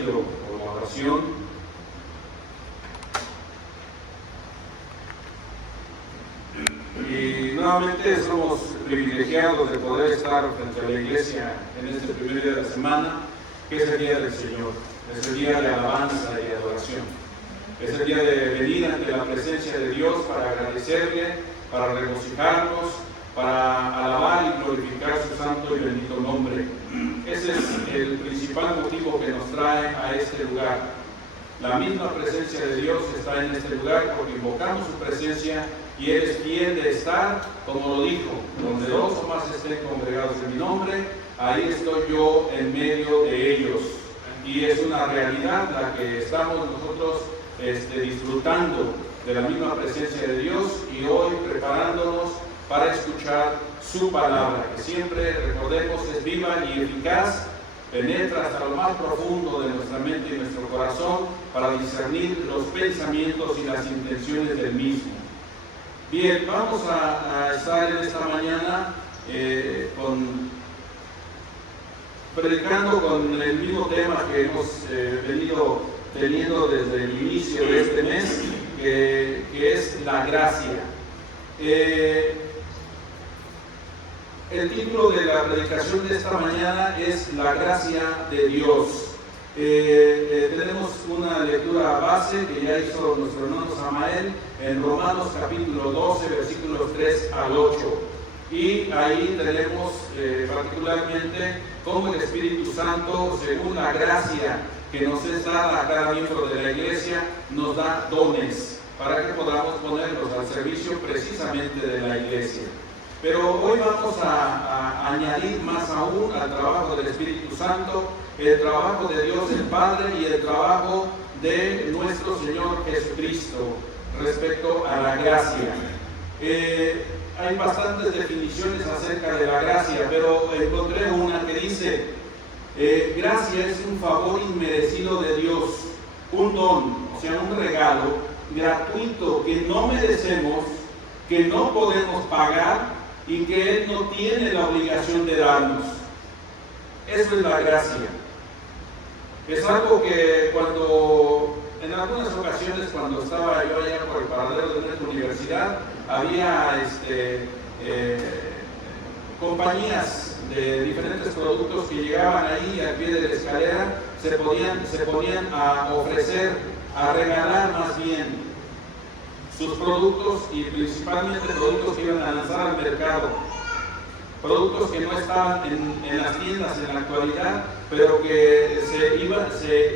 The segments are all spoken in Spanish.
bendito por la oración. Y nuevamente somos privilegiados de poder estar frente a la iglesia en este primer día de la semana, que es el día del Señor, es el día de alabanza y adoración, es el día de venir ante la presencia de Dios para agradecerle, para regocijarnos, para alabar y glorificar su santo y bendito nombre. Ese es el principal motivo que nos trae a este lugar. La misma presencia de Dios está en este lugar porque invocamos su presencia y Él es quien de estar, como lo dijo, donde dos o más estén congregados en mi nombre, ahí estoy yo en medio de ellos. Y es una realidad la que estamos nosotros disfrutando de la misma presencia de Dios y hoy preparándonos para escuchar su palabra, que siempre, recordemos, es viva y eficaz, penetra hasta lo más profundo de nuestra mente y nuestro corazón para discernir los pensamientos y las intenciones del mismo. Bien, vamos a estar en esta mañana predicando con el mismo tema que hemos venido teniendo desde el inicio de este mes, que es la gracia. El título de la predicación de esta mañana es La gracia de Dios. Tenemos una lectura base que ya hizo nuestro hermano Samael en Romanos capítulo 12, versículos 3 al 8. Y ahí tenemos particularmente cómo el Espíritu Santo, según la gracia que nos es dada a cada miembro de la iglesia, nos da dones para que podamos ponerlos al servicio precisamente de la iglesia. Pero hoy vamos a añadir más aún al trabajo del Espíritu Santo, el trabajo de Dios el Padre y el trabajo de nuestro Señor Jesucristo respecto a la gracia. Hay bastantes definiciones acerca de la gracia, pero encontré una que dice, gracia es un favor inmerecido de Dios, un don, o sea, un regalo gratuito que no merecemos, que no podemos pagar y que Él no tiene la obligación de darnos. Eso es la gracia. Es algo que en algunas ocasiones cuando estaba yo allá por el paradero de nuestra universidad, había compañías de diferentes productos que llegaban ahí al pie de la escalera, se ponían a ofrecer, a regalar más bien sus productos y principalmente productos que iban a lanzar al mercado. Productos que no estaban en las tiendas en la actualidad, pero que se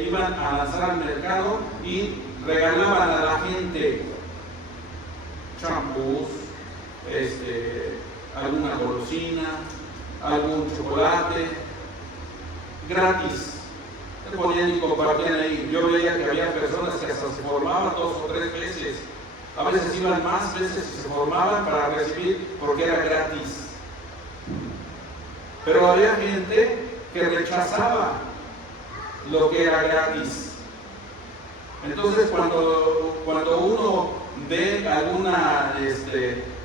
iban a lanzar al mercado y regalaban a la gente champús, alguna golosina, algún chocolate, gratis. Se ponían y compartían ahí. Yo veía que había personas que hasta se formaban 2 o 3 veces. A veces iban más veces y se formaban para recibir porque era gratis. Pero había gente que rechazaba lo que era gratis. Entonces cuando uno ve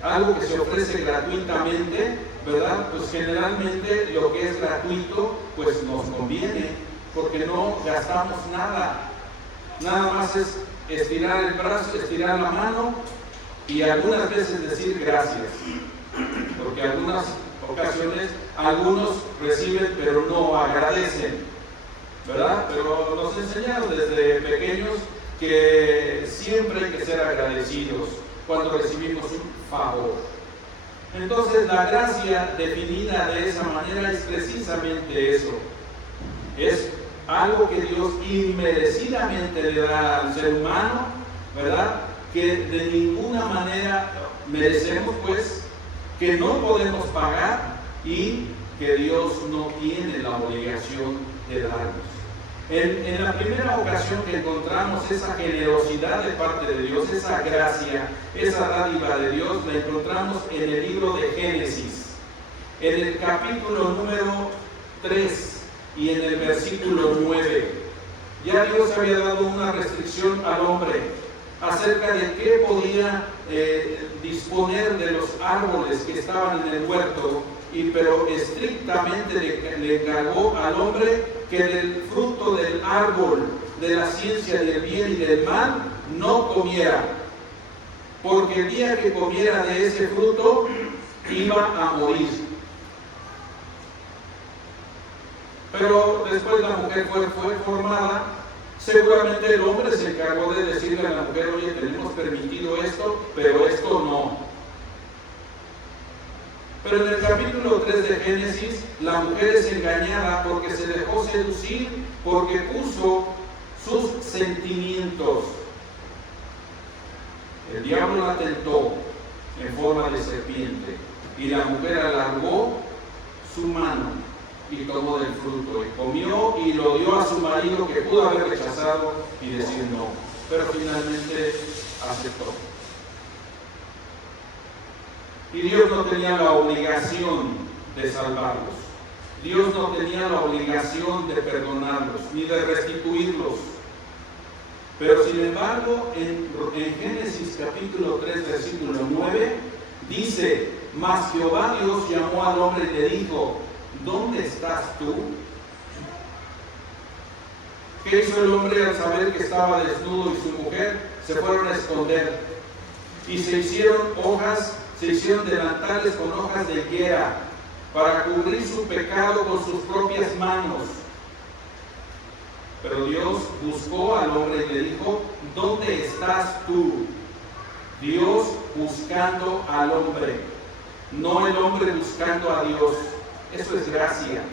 algo que se ofrece gratuitamente, ¿verdad? Pues generalmente lo que es gratuito pues nos conviene porque no gastamos nada. Nada más es estirar el brazo, estirar la mano y algunas veces decir gracias. Porque algunas ocasiones algunos reciben pero no agradecen, ¿verdad? Pero nos enseñaron desde pequeños que siempre hay que ser agradecidos cuando recibimos un favor. Entonces la gracia definida de esa manera es precisamente eso. Es algo que Dios inmerecidamente le da al ser humano, ¿verdad? Que de ninguna manera merecemos, pues, que no podemos pagar y que Dios no tiene la obligación de darnos. En la primera ocasión que encontramos esa generosidad de parte de Dios, esa gracia, esa dádiva de Dios, la encontramos en el libro de Génesis, en el capítulo número 3 y en el versículo 9. Ya Dios había dado una restricción al hombre acerca de qué podía disponer de los árboles que estaban en el huerto pero estrictamente le encargó al hombre que del fruto del árbol de la ciencia del bien y del mal no comiera, porque el día que comiera de ese fruto iba a morir. Pero después la mujer fue formada. Seguramente el hombre se encargó de decirle a la mujer: oye, tenemos permitido esto, pero esto no. Pero en el capítulo 3 de Génesis, la mujer es engañada porque se dejó seducir, porque puso sus sentimientos. El diablo la tentó en forma de serpiente, y la mujer alargó su mano y tomó del fruto, y comió y lo dio a su marido, que pudo haber rechazado y decir no, pero finalmente aceptó. Y Dios no tenía la obligación de salvarlos. Dios no tenía la obligación de perdonarlos, ni de restituirlos. Pero sin embargo, en Génesis capítulo 3, versículo 9, dice: mas Jehová Dios llamó al hombre y le dijo: ¿dónde estás tú? ¿Qué hizo el hombre al saber que estaba desnudo y su mujer? Se fueron a esconder. Y se hicieron delantales con hojas de higuera para cubrir su pecado con sus propias manos. Pero Dios buscó al hombre y le dijo: ¿dónde estás tú? Dios buscando al hombre, no el hombre buscando a Dios. Eso es gracia.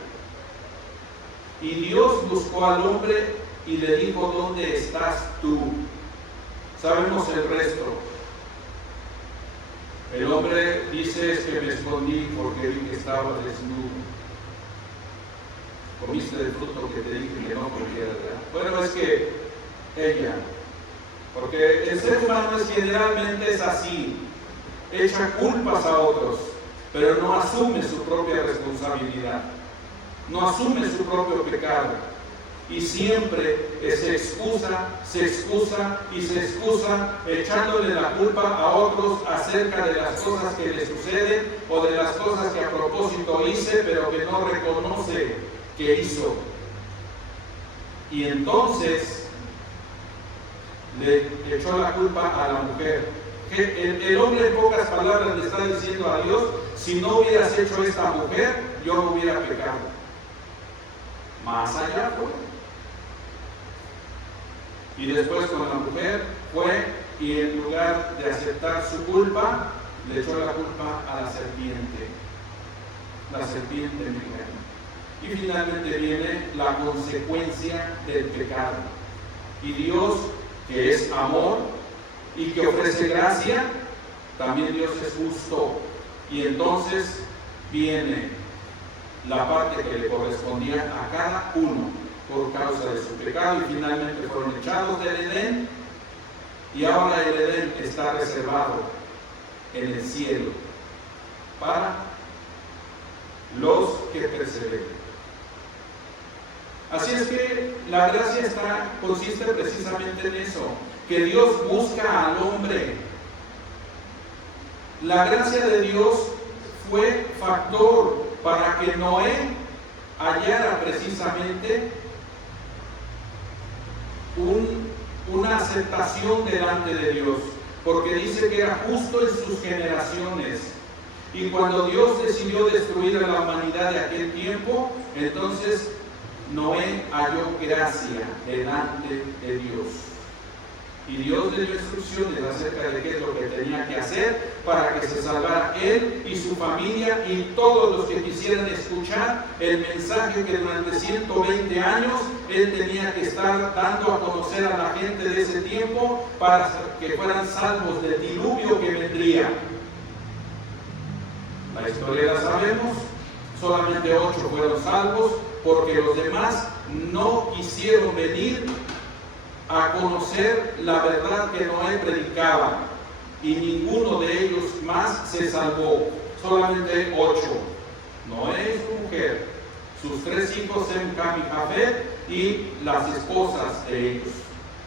Y Dios buscó al hombre y le dijo: ¿dónde estás tú? Sabemos el resto. El hombre dice: es que me escondí porque vi que estaba desnudo. Comiste del fruto que te dije que no comieras, ¿verdad? Bueno, es que ella, porque el ser humano generalmente es así, echa culpas a otros, pero no asume su propia responsabilidad, no asume su propio pecado, y siempre se excusa echándole la culpa a otros acerca de las cosas que le suceden o de las cosas que a propósito hice, pero que no reconoce que hizo. Y entonces le echó la culpa a la mujer. El hombre, en pocas palabras, le está diciendo a Dios: si no hubieras hecho esta mujer, yo no hubiera pecado. Más allá fue. Y después, con la mujer, fue y en lugar de aceptar su culpa, le echó la culpa a la serpiente. La serpiente me engañó. Y finalmente viene la consecuencia del pecado. Y Dios, que es amor y que ofrece gracia, también Dios es justo. Y entonces viene la parte que le correspondía a cada uno por causa de su pecado, y finalmente fueron echados del Edén, y ahora el Edén está reservado en el cielo para los que perseveren. Así es que la gracia consiste precisamente en eso, que Dios busca al hombre. La gracia de Dios fue factor para que Noé hallara precisamente una aceptación delante de Dios, porque dice que era justo en sus generaciones. Y cuando Dios decidió destruir a la humanidad de aquel tiempo, entonces Noé halló gracia delante de Dios. Y Dios le dio instrucciones acerca de qué es lo que tenía que hacer para que se salvara él y su familia y todos los que quisieran escuchar el mensaje que durante 120 años él tenía que estar dando a conocer a la gente de ese tiempo para que fueran salvos del diluvio que vendría. La historia la sabemos, solamente 8 fueron salvos porque los demás no quisieron venir a conocer la verdad que Noé predicaba, y ninguno de ellos más se salvó, solamente 8. Noé y su mujer, sus 3 hijos Sem, Cam y Jafet, y las esposas de ellos,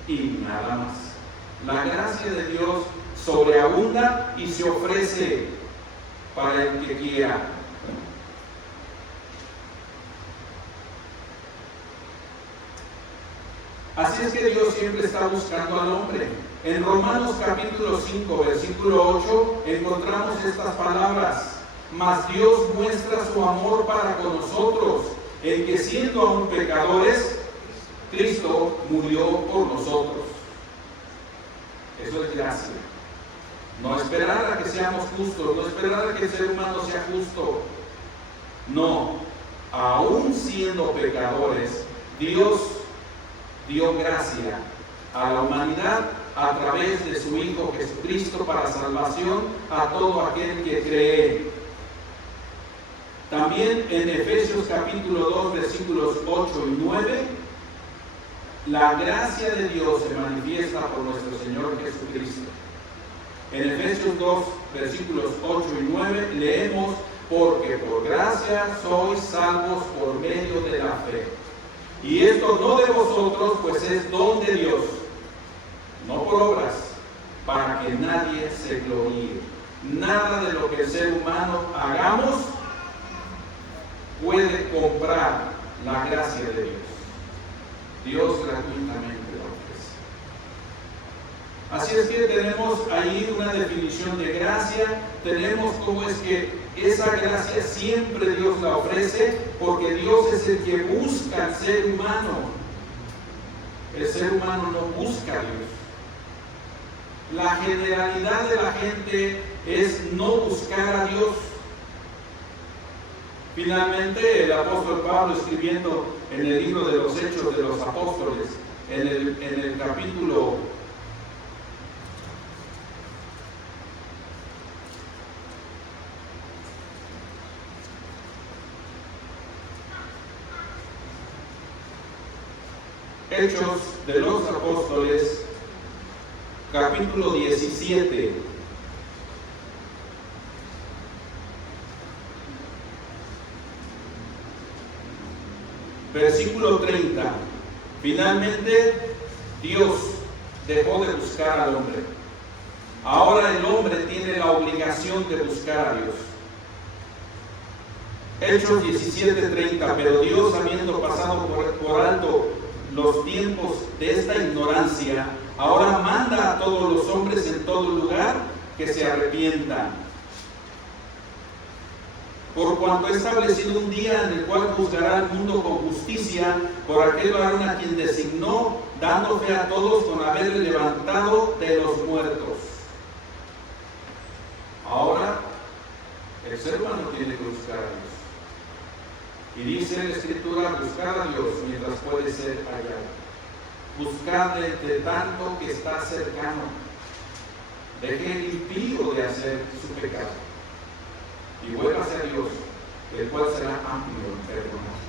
y nada más. La gracia de Dios sobreabunda y se ofrece para el que quiera. Así es que Dios siempre está buscando al hombre. En Romanos capítulo 5, versículo 8, encontramos estas palabras. Mas Dios muestra su amor para con nosotros, en que siendo aún pecadores, Cristo murió por nosotros. Eso es gracia. No esperar a que seamos justos, no esperar a que el ser humano sea justo. No, aún siendo pecadores, Dios dio gracia a la humanidad a través de su Hijo Jesucristo para salvación a todo aquel que cree. También en Efesios capítulo 2, versículos 8 y 9, la gracia de Dios se manifiesta por nuestro Señor Jesucristo. En Efesios 2, versículos 8 y 9, leemos: porque por gracia sois salvos por medio de la fe. Y esto no de vosotros, pues es don de Dios, no por obras, para que nadie se gloríe. Nada de lo que el ser humano hagamos puede comprar la gracia de Dios. Dios gratuitamente lo ofrece. Así es que tenemos ahí una definición de gracia. Tenemos cómo es que esa gracia siempre Dios la ofrece, porque Dios es el que busca al ser humano. El ser humano no busca a Dios. La generalidad de la gente es no buscar a Dios. Finalmente, el apóstol Pablo, escribiendo en el libro de los Hechos de los Apóstoles, en el capítulo 17, versículo 30. Finalmente, Dios dejó de buscar al hombre. Ahora el hombre tiene la obligación de buscar a Dios. Hechos 17:30. Pero Dios, habiendo pasado por alto los tiempos de esta ignorancia, ahora manda a todos los hombres en todo lugar que se arrepientan. Por cuanto ha establecido un día en el cual juzgará al mundo con justicia por aquel varón a quien designó, dando fe a todos con haberle levantado de los muertos. Ahora, el ser humano tiene que buscar a Dios. Y dice la Escritura: buscar a Dios mientras puede ser hallado. Buscad entre tanto que está cercano. Deje el impío de hacer su pecado y vuélvase a Dios, el cual será amplio en perdonar.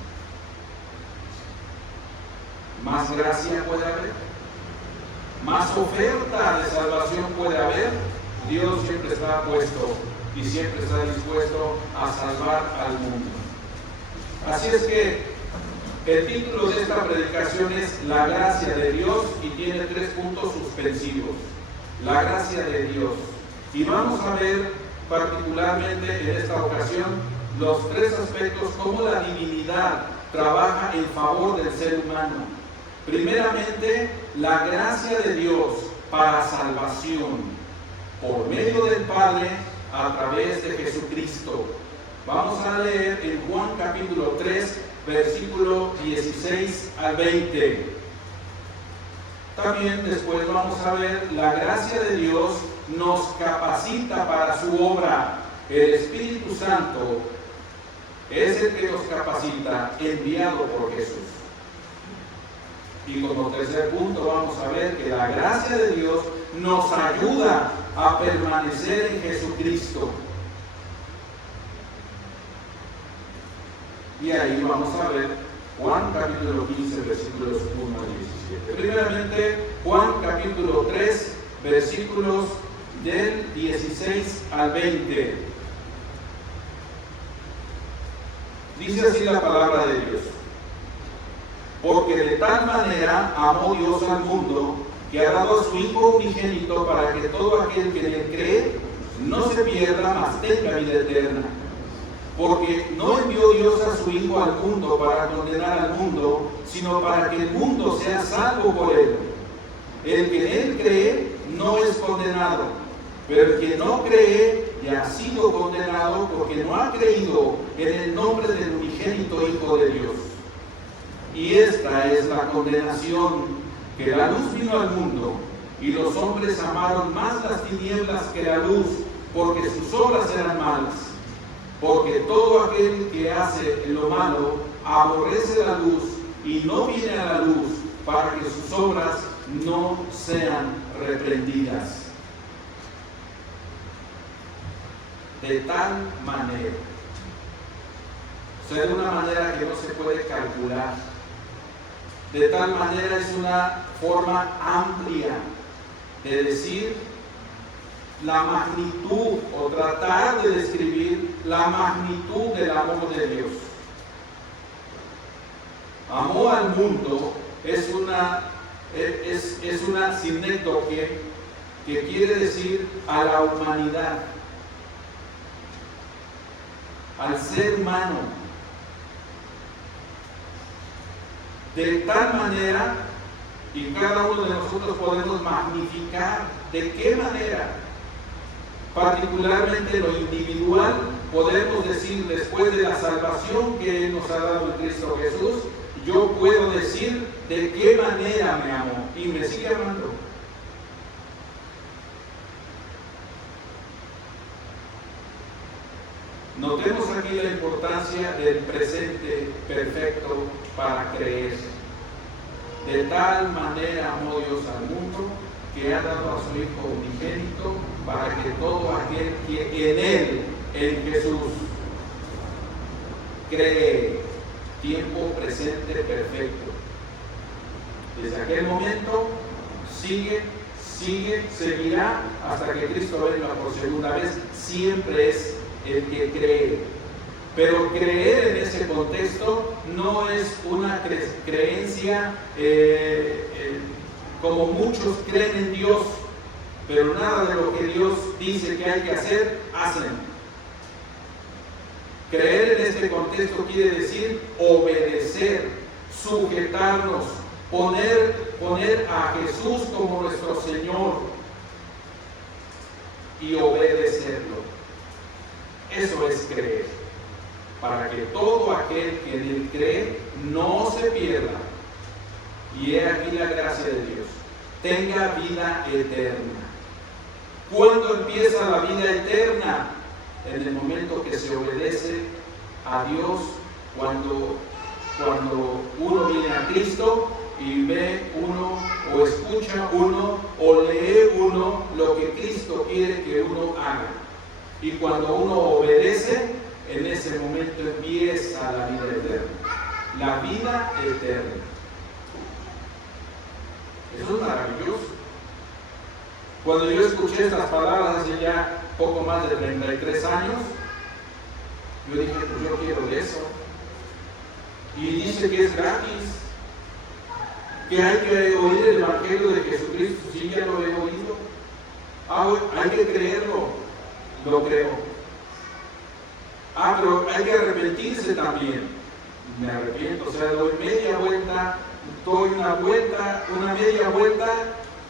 Más gracia puede haber, más oferta de salvación puede haber. Dios siempre está puesto y siempre está dispuesto a salvar al mundo. Así es que el título de esta predicación es La gracia de Dios, y tiene 3 puntos suspensivos. La gracia de Dios. Y vamos a ver particularmente en esta ocasión los 3 aspectos, cómo la divinidad trabaja en favor del ser humano. Primeramente, la gracia de Dios para salvación por medio del Padre a través de Jesucristo. Vamos a leer en Juan capítulo 3, versículo 16 al 20. También después vamos a ver la gracia de Dios nos capacita para su obra. El Espíritu Santo es el que nos capacita, enviado por Jesús. Y como tercer punto vamos a ver que la gracia de Dios nos ayuda a permanecer en Jesucristo. Y ahí vamos a ver Juan capítulo 15, versículos 1 al 17. Primeramente, Juan capítulo 3, versículos del 16 al 20. Dice así la palabra de Dios: porque de tal manera amó Dios al mundo, que ha dado a su Hijo unigénito, para que todo aquel que en él cree no se pierda, mas tenga vida eterna. porque no envió Dios a su Hijo al mundo para condenar al mundo, sino para que el mundo sea salvo por él. El que en él cree no es condenado, pero el que no cree ya ha sido condenado porque no ha creído en el nombre del unigénito Hijo de Dios. Y esta es la condenación, que la luz vino al mundo, y los hombres amaron más las tinieblas que la luz, porque sus obras eran malas. Porque todo aquel que hace lo malo aborrece la luz y no viene a la luz, para que sus obras no sean reprendidas. De tal manera, o sea, de una manera que no se puede calcular. De tal manera es una forma amplia de decir la magnitud, o tratar de describir la magnitud del amor de Dios. Amó al mundo es una sinécdoque que quiere decir a la humanidad, al ser humano, de tal manera, y cada uno de nosotros podemos magnificar de qué manera. Particularmente lo individual, podemos decir, después de la salvación que nos ha dado el Cristo Jesús, yo puedo decir de qué manera me amó y me sigue amando. Notemos aquí la importancia del presente perfecto para creer. De tal manera amó Dios al mundo, que ha dado a su Hijo unigénito, para que todo aquel que en Él, en Jesús, cree, tiempo presente perfecto. Desde aquel momento seguirá hasta que Cristo venga por segunda vez. Siempre es el que cree. Pero creer en ese contexto no es una creencia como muchos creen en Dios, pero nada de lo que Dios dice que hay que hacer, hacen. Creer en este contexto quiere decir obedecer, sujetarnos, poner a Jesús como nuestro Señor y obedecerlo. Eso es creer, para que todo aquel que en Él cree no se pierda. Y he aquí la gracia de Dios, tenga vida eterna. ¿Cuándo empieza la vida eterna? En el momento que se obedece a Dios, cuando uno viene a Cristo y ve uno, o escucha uno, o lee uno lo que Cristo quiere que uno haga. Y cuando uno obedece, en ese momento empieza la vida eterna. La vida eterna. Eso es maravilloso. Cuando yo escuché estas palabras hace ya poco más de 33 años, yo dije, pues yo quiero de eso. Y dice que es gratis, que hay que oír el Evangelio de Jesucristo. Sí, ya lo he oído. Hay que creerlo. Lo creo. Pero hay que arrepentirse también. Me arrepiento, o sea, doy media vuelta, una media vuelta,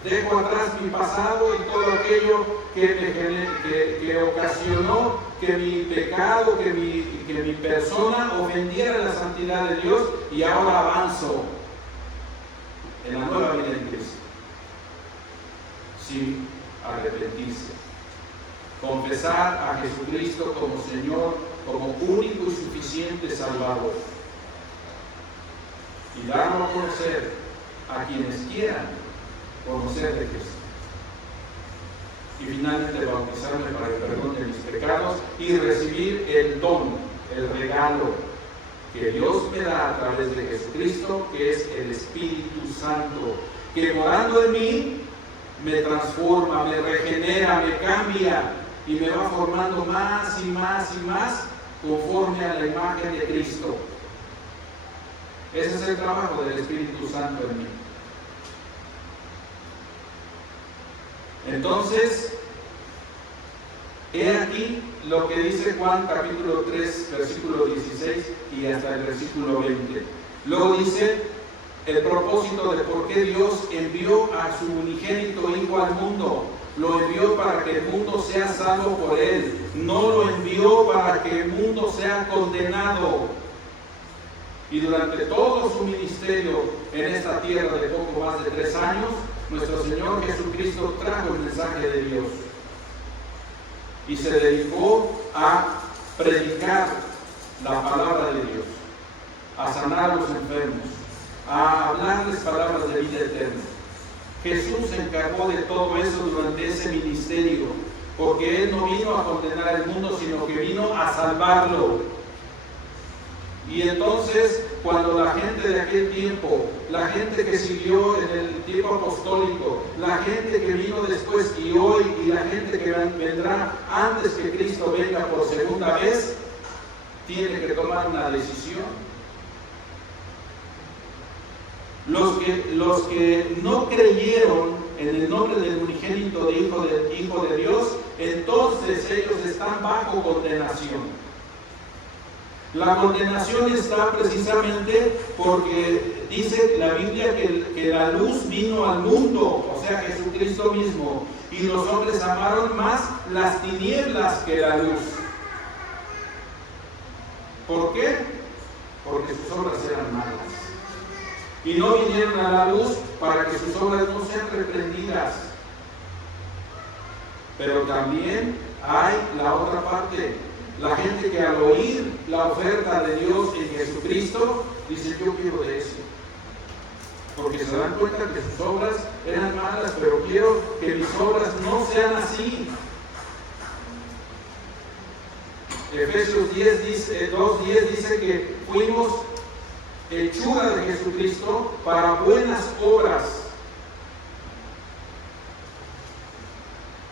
dejo atrás mi pasado y todo aquello que ocasionó que mi pecado, que mi persona ofendiera la santidad de Dios, y ahora avanzo en la nueva vida en Cristo. Sí, arrepentirse. Confesar a Jesucristo como Señor, como único y suficiente Salvador. Y darlo a conocer a quienes quieran conocer de Cristo. Y finalmente bautizarme para el perdón de mis pecados y recibir el don, el regalo que Dios me da a través de Jesucristo, que es el Espíritu Santo, que morando en mí me transforma, me regenera, me cambia y me va formando más y más y más conforme a la imagen de Cristo. Ese es el trabajo del Espíritu Santo en mí. Entonces, He aquí lo que dice Juan capítulo 3, versículo 16 y hasta el versículo 20. Luego dice el propósito de por qué Dios envió a su unigénito Hijo al mundo. Lo envió para que el mundo sea salvo por él. No lo envió para que el mundo sea condenado. Y durante todo su ministerio en esta tierra de poco más de 3 años, nuestro Señor Jesucristo trajo el mensaje de Dios. Y se dedicó a predicar la palabra de Dios, a sanar a los enfermos, a hablarles palabras de vida eterna. Jesús se encargó de todo eso durante ese ministerio, porque Él no vino a condenar el mundo, sino que vino a salvarlo. Y entonces, cuando la gente de aquel tiempo, la gente que siguió en el tiempo apostólico, la gente que vino después y hoy, y la gente que vendrá antes que Cristo venga por segunda vez, tiene que tomar una decisión. Los que no creyeron en el nombre del unigénito de Hijo de Dios, entonces ellos están bajo condenación. La condenación está precisamente porque dice la Biblia que la luz vino al mundo, o sea, Jesucristo mismo, y los hombres amaron más las tinieblas que la luz. ¿Por qué? Porque sus obras eran malas. Y no vinieron a la luz para que sus obras no sean reprendidas. Pero también hay la otra parte. La gente que al oír la oferta de Dios en Jesucristo, dice: yo quiero de eso. Porque se dan cuenta que sus obras eran malas, pero quiero que mis obras no sean así. Efesios 2:10 dice que fuimos hechura de Jesucristo para buenas obras.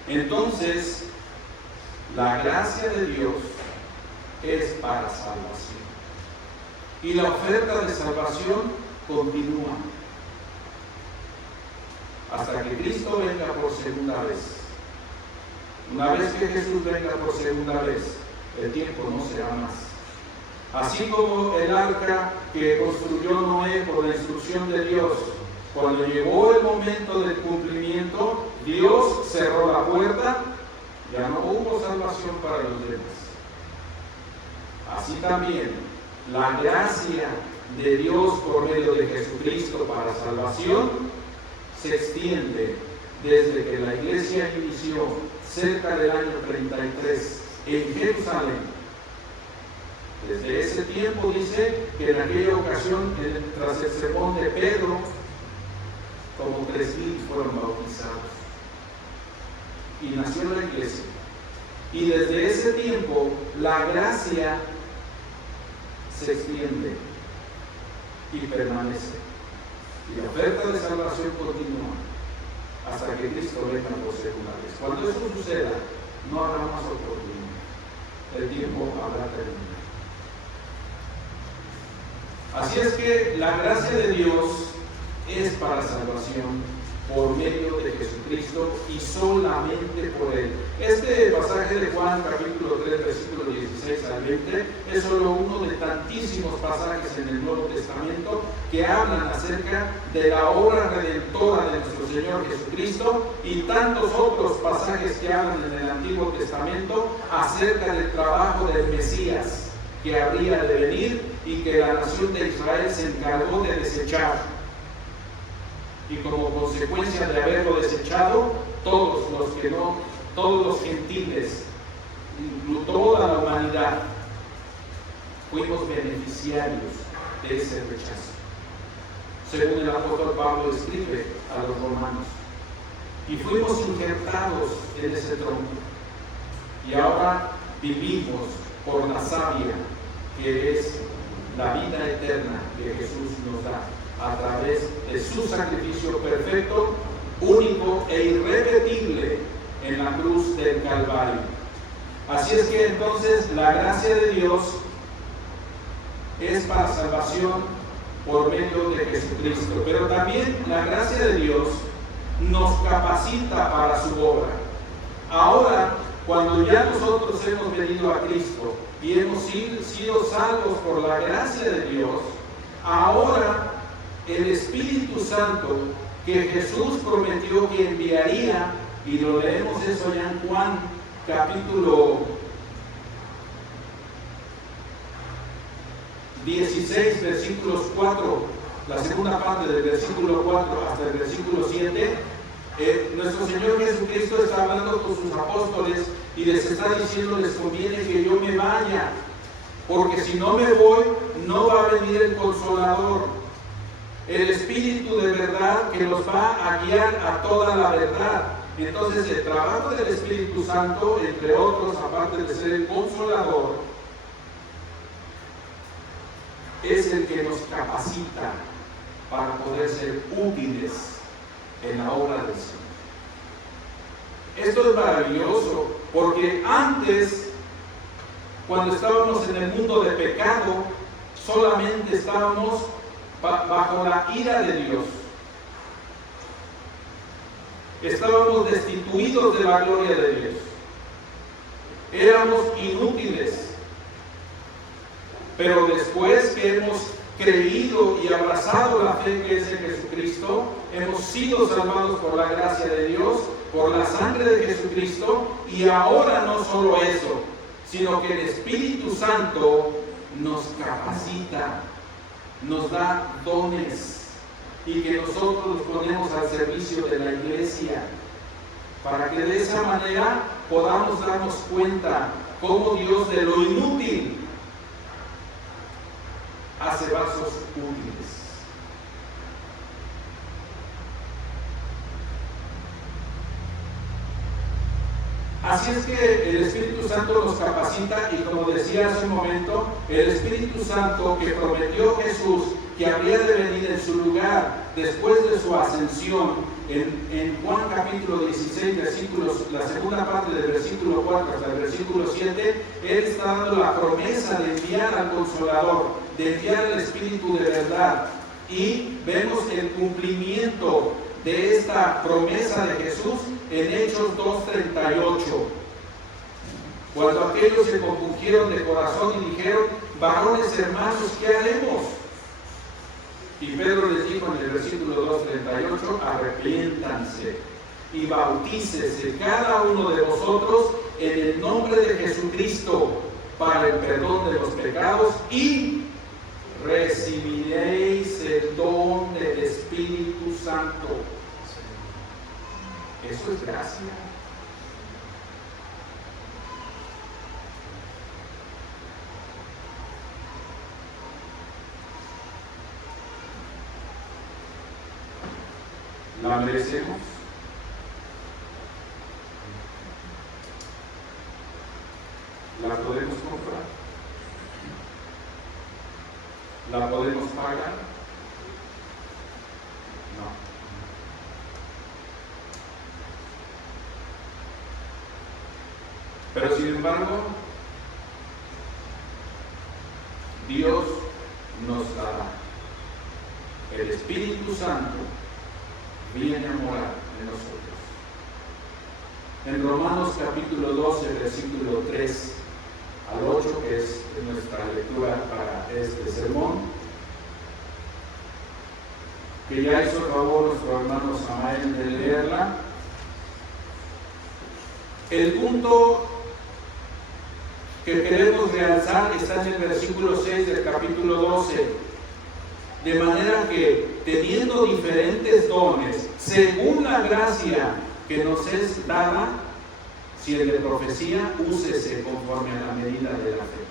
Entonces, la gracia de Dios es para salvación. Y la oferta de salvación continúa hasta que Cristo venga por segunda vez. Una vez que Jesús venga por segunda vez, el tiempo no será más. Así como el arca que construyó Noé por la instrucción de Dios, cuando llegó el momento del cumplimiento, Dios cerró la puerta, ya no hubo salvación para los demás. Así también, la gracia de Dios por medio de Jesucristo para salvación se extiende desde que la iglesia inició cerca del año 33 en Jerusalén. Desde ese tiempo dice que en aquella ocasión, tras el sermón de Pedro, como 3,000 fueron bautizados. Y nació la iglesia. Y desde ese tiempo la gracia se extiende y permanece. Y la oferta de salvación continúa hasta que Cristo venga por segunda vez. Cuando eso suceda, no habrá más oportunidad. El tiempo habrá terminado. Así es que la gracia de Dios es para salvación por medio de Jesucristo y solamente por Él. Este pasaje de Juan capítulo 3 versículo 16 al 20 es solo uno de tantísimos pasajes en el Nuevo Testamento que hablan acerca de la obra redentora de nuestro Señor Jesucristo, y tantos otros pasajes que hablan en el Antiguo Testamento acerca del trabajo del Mesías que habría de venir y que la nación de Israel se encargó de desechar. Y como consecuencia de haberlo desechado, todos los gentiles, toda la humanidad, fuimos beneficiarios de ese rechazo. Según el apóstol Pablo escribe a los romanos. Y fuimos injertados en ese tronco. Y ahora vivimos por la savia, que es la vida eterna que Jesús nos da a través de su sacrificio perfecto, único e irrepetible en la cruz del Calvario. Así es que entonces la gracia de Dios es para salvación por medio de Jesucristo, pero también la gracia de Dios nos capacita para su obra. Ahora cuando ya nosotros hemos venido a Cristo y hemos sido salvos por la gracia de Dios, ahora el Espíritu Santo que Jesús prometió que enviaría, y lo leemos eso ya en Juan capítulo 16, versículos 4, la segunda parte del versículo 4 hasta el versículo 7, nuestro Señor Jesucristo está hablando con sus apóstoles y les está diciendo: les conviene que yo me vaya, porque si no me voy, no va a venir el Consolador, el Espíritu de verdad que los va a guiar a toda la verdad. Entonces el trabajo del Espíritu Santo, entre otros, aparte de ser el Consolador, es el que nos capacita para poder ser útiles en la obra del Señor. Esto es maravilloso, porque antes, cuando estábamos en el mundo de pecado, solamente estábamos bajo la ira de Dios. Estábamos destituidos de la gloria de Dios. Éramos inútiles. Pero después que hemos creído y abrazado la fe que es en Jesucristo, hemos sido salvados por la gracia de Dios, por la sangre de Jesucristo, y ahora no solo eso, sino que el Espíritu Santo nos capacita, nos da dones, y que nosotros los ponemos al servicio de la iglesia, para que de esa manera podamos darnos cuenta cómo Dios de lo inútil hace vasos útiles. Así es que el Espíritu Santo nos capacita, y como decía hace un momento, el Espíritu Santo que prometió Jesús que habría de venir en su lugar después de su ascensión, en Juan capítulo 16, la segunda parte del versículo 4 hasta el versículo 7, Él está dando la promesa de enviar al Consolador, de enviar al Espíritu de verdad, y vemos el cumplimiento de esta promesa de Jesús en Hechos 2:38, cuando aquellos se compungieron de corazón y dijeron: varones hermanos, ¿qué haremos? Y Pedro les dijo en el versículo 2:38: arrepiéntanse y bautícese cada uno de vosotros en el nombre de Jesucristo para el perdón de los pecados, y recibiréis el don del Espíritu Santo. Eso es gracia. ¿La merecemos? ¿La podemos comprar? ¿La podemos pagar? No. Pero sin embargo, Dios nos dará. El Espíritu Santo viene a morar en nosotros. En Romanos capítulo 12, versículo 3 al 8, que es nuestra lectura para este sermón, que ya hizo favor nuestro hermano Samael de leerla. El punto que queremos realzar está en el versículo 6 del capítulo 12. De manera que, teniendo diferentes dones, según la gracia que nos es dada, si el de profecía, úsese conforme a la medida de la fe.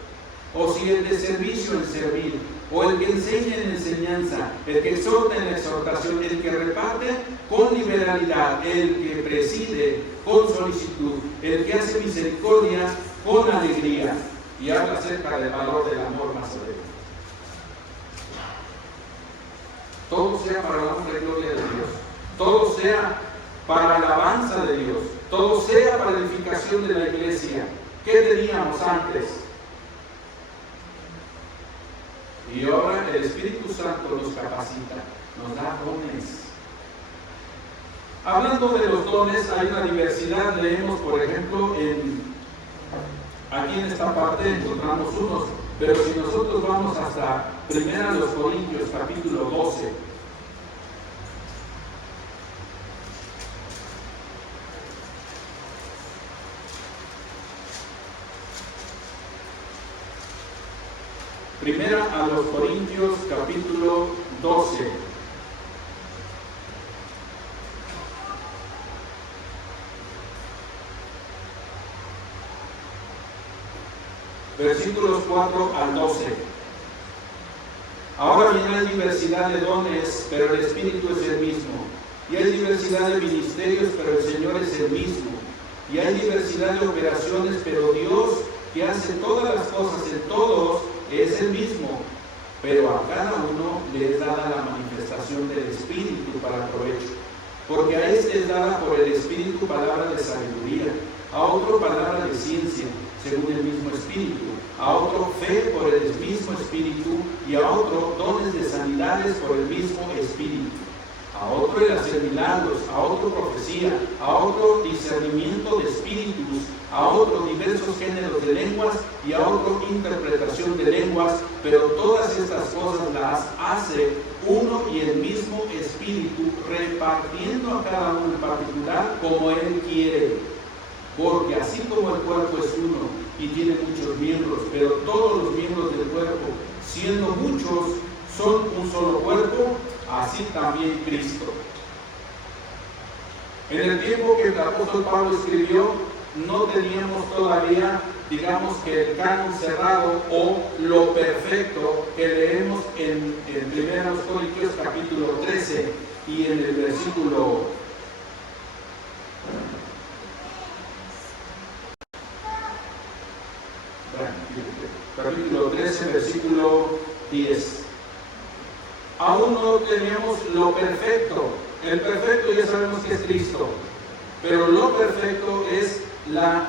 O si el de servicio, en servir. O el que enseña, en enseñanza. El que exhorta, en exhortación. El que reparte, con liberalidad. El que preside, con solicitud. El que hace misericordia, con alegría. Y habla acerca del valor del amor macedonio. Todo sea para la honra y gloria de Dios. Todo sea para la alabanza de Dios. Todo sea para la edificación de la iglesia. ¿Qué teníamos antes? Y ahora el Espíritu Santo nos capacita, nos da dones. Hablando de los dones, hay una diversidad. Leemos, por ejemplo, aquí en esta parte encontramos unos, pero si nosotros vamos hasta 1 Corintios, capítulo 12, Primera a los Corintios, capítulo 12. Versículos 4 al 12. Ahora bien, hay diversidad de dones, pero el Espíritu es el mismo. Y hay diversidad de ministerios, pero el Señor es el mismo. Y hay diversidad de operaciones, pero Dios, que hace todas las cosas en todos, es el mismo. Pero a cada uno le es dada la manifestación del Espíritu para provecho. Porque a este es dada por el Espíritu palabra de sabiduría, a otro palabra de ciencia, según el mismo Espíritu, a otro fe por el mismo Espíritu, y a otro dones de sanidades por el mismo Espíritu, a otro el hacer milagros, a otro profecía, a otro discernimiento de espíritus, a otro diversos géneros de lenguas, y a otro interpretación de lenguas, pero todas estas cosas las hace uno y el mismo Espíritu, repartiendo a cada uno en particular como Él quiere. Porque así como el cuerpo es uno y tiene muchos miembros, pero todos los miembros del cuerpo, siendo muchos, son un solo cuerpo, así también Cristo. En el tiempo que el apóstol Pablo escribió, no teníamos todavía, digamos que el canon cerrado o lo perfecto que leemos en 1 Corintios capítulo 13 y en el versículo capítulo 13, versículo 10. Aún no tenemos lo perfecto. El perfecto ya sabemos que es Cristo, pero lo perfecto es la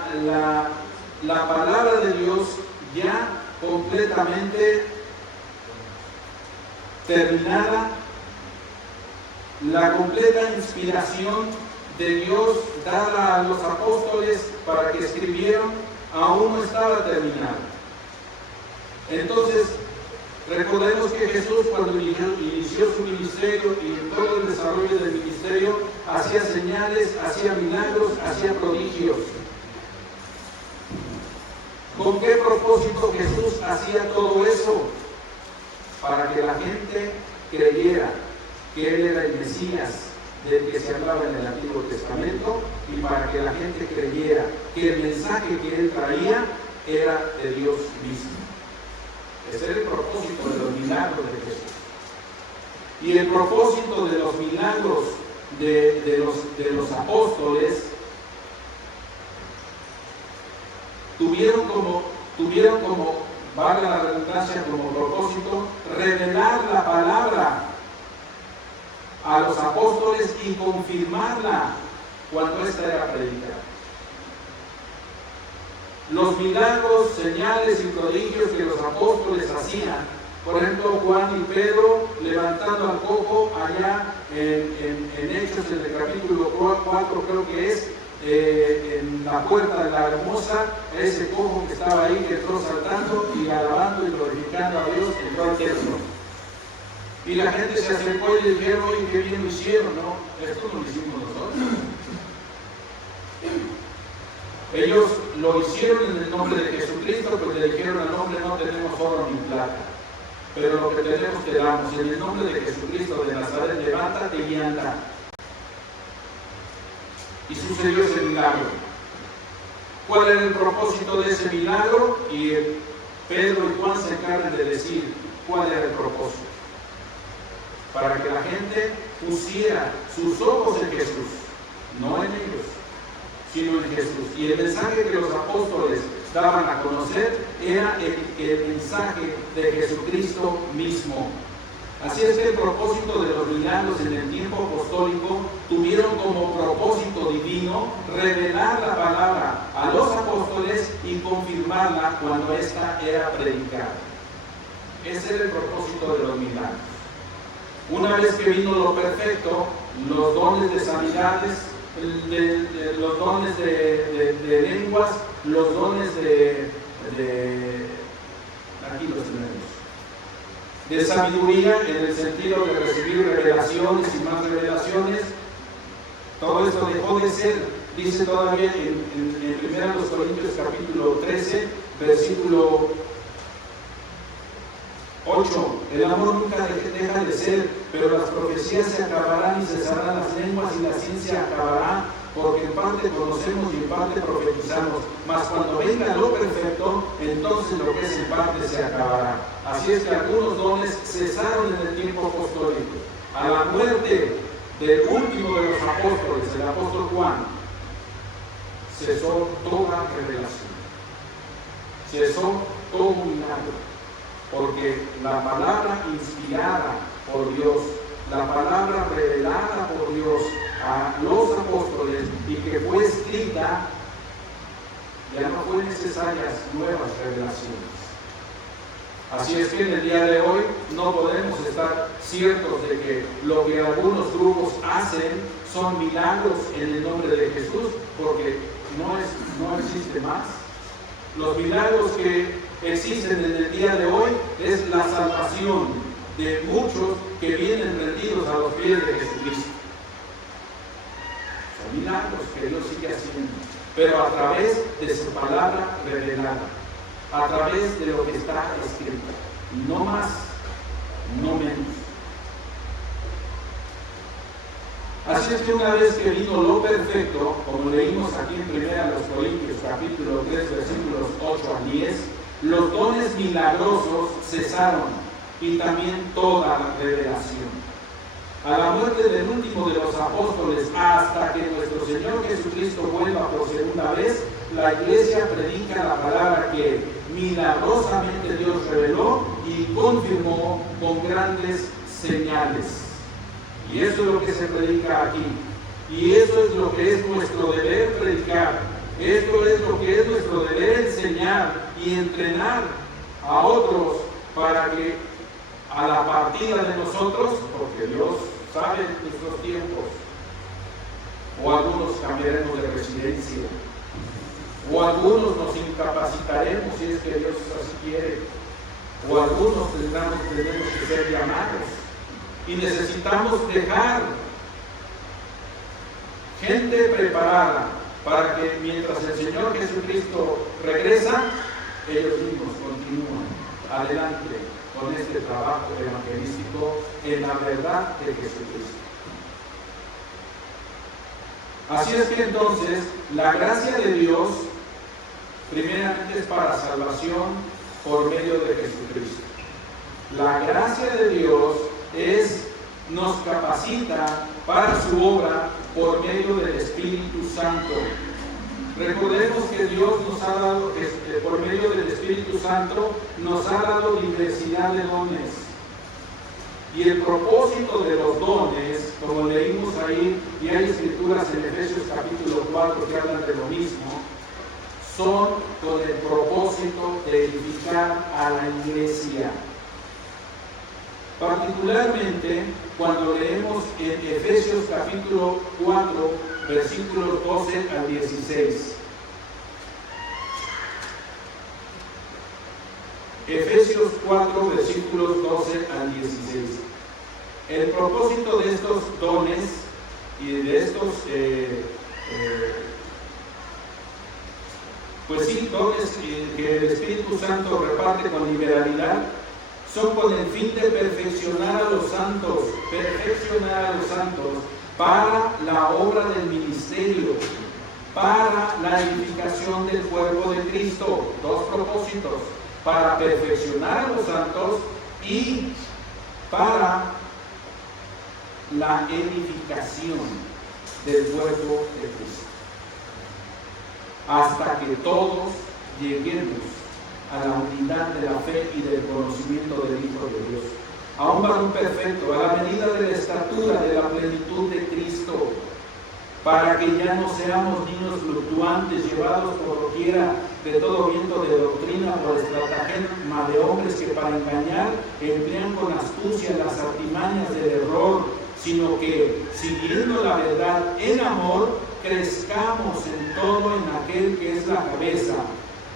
palabra de Dios ya completamente terminada, la completa inspiración de Dios dada a los apóstoles para que escribieran, aún no estaba terminada. Entonces, recordemos que Jesús, cuando inició su ministerio y en todo el desarrollo del ministerio, hacía señales, hacía milagros, hacía prodigios. ¿Con qué propósito Jesús hacía todo eso? Para que la gente creyera que Él era el Mesías del que se hablaba en el Antiguo Testamento, y para que la gente creyera que el mensaje que Él traía era de Dios mismo. Ese era el propósito de los milagros de Jesús. Y el propósito de los milagros de los apóstoles tuvieron como, valga la redundancia, como propósito, revelar la palabra a los apóstoles y confirmarla cuando ésta era predicada. Los milagros, señales y prodigios que los apóstoles hacían, por ejemplo, Juan y Pedro levantando al cojo allá en Hechos, en el capítulo 4, creo que es, en la puerta de la hermosa, ese cojo que estaba ahí, que entró saltando y alabando y glorificando a Dios, entró al templo. Y la gente se acercó y le dijeron: oye, qué bien lo hicieron, ¿no? Esto no lo hicimos nosotros. Ellos lo hicieron en el nombre de Jesucristo, pero le dijeron al hombre: no tenemos oro ni plata, pero lo que tenemos te damos. En el nombre de Jesucristo de Nazaret, levántate y anda. Y sucedió ese milagro. ¿Cuál era el propósito de ese milagro? Y Pedro y Juan se encargan de decir cuál era el propósito. Para que la gente pusiera sus ojos en Jesús, no en ellos, sino en Jesús. Y el mensaje que los apóstoles daban a conocer era el mensaje de Jesucristo mismo. Así es que el propósito de los milagros en el tiempo apostólico tuvieron como propósito divino revelar la palabra a los apóstoles y confirmarla cuando ésta era predicada. Ese era el propósito de los milagros. Una vez que vino lo perfecto, los dones de sanidades, los dones de lenguas, los dones aquí los tenemos, de sabiduría en el sentido de recibir revelaciones y más revelaciones. Todo esto dejó de ser, dice todavía en 1 Corintios capítulo 13, versículo 8, el amor nunca deja de ser, pero las profecías se acabarán y cesarán las lenguas y la ciencia acabará, porque en parte conocemos y en parte profetizamos, mas cuando venga lo perfecto, entonces lo que es en parte se acabará. Así es que algunos dones cesaron en el tiempo apostólico. A la muerte del último de los apóstoles, el apóstol Juan, cesó toda revelación, cesó todo milagro, porque la palabra inspirada por Dios, la palabra revelada por Dios a los apóstoles y que fue escrita, ya no fue necesarias nuevas revelaciones. Así es que en el día de hoy no podemos estar ciertos de que lo que algunos grupos hacen son milagros en el nombre de Jesús, porque no existe más. Los milagros que existen en el día de hoy es la salvación de muchos que vienen rendidos a los pies de Jesucristo. Son milagros que Dios sigue haciendo, pero a través de su palabra revelada, a través de lo que está escrito, no más, no menos. Así es que una vez que vino lo perfecto, como leímos aquí en 1 Corintios capítulo 3, versículos 8 a 10, los dones milagrosos cesaron y también toda la revelación. A la muerte del último de los apóstoles, hasta que nuestro Señor Jesucristo vuelva por segunda vez, la iglesia predica la palabra que milagrosamente Dios reveló y confirmó con grandes señales. Y eso es lo que se predica aquí. Y eso es lo que es nuestro deber predicar. Esto es lo que es nuestro deber enseñar y entrenar a otros para que a la partida de nosotros, porque Dios sabe nuestros tiempos, o algunos cambiaremos de residencia, o algunos nos incapacitaremos si es que Dios así quiere, o algunos tenemos que ser llamados. Y necesitamos dejar gente preparada para que mientras el Señor Jesucristo regresa, ellos mismos continúan adelante con este trabajo evangelístico en la verdad de Jesucristo. Así es que entonces la gracia de Dios primeramente es para salvación por medio de Jesucristo. La gracia de Dios nos capacita para su obra por medio del Espíritu Santo. Recordemos que Dios nos ha dado, por medio del Espíritu Santo, nos ha dado diversidad de dones. Y el propósito de los dones, como leímos ahí, y hay escrituras en Efesios capítulo 4 que hablan de lo mismo, son con el propósito de edificar a la iglesia. Particularmente cuando leemos en Efesios capítulo 4, versículos 12 al 16. Efesios 4, versículos 12 al 16. El propósito de estos dones y de estos, dones que el Espíritu Santo reparte con liberalidad, son con el fin de perfeccionar a los santos para la obra del ministerio, para la edificación del cuerpo de Cristo. Dos propósitos: para perfeccionar a los santos y para la edificación del cuerpo de Cristo, hasta que todos lleguemos a la unidad de la fe y del conocimiento del Hijo de Dios, a un varón perfecto, a la medida de la estatura de la plenitud de Cristo, para que ya no seamos niños fluctuantes, llevados por doquiera de todo viento de doctrina, por estratagema de hombres que para engañar emplean con astucia las artimañas del error, sino que, siguiendo la verdad en amor, crezcamos en todo en aquel que es la cabeza,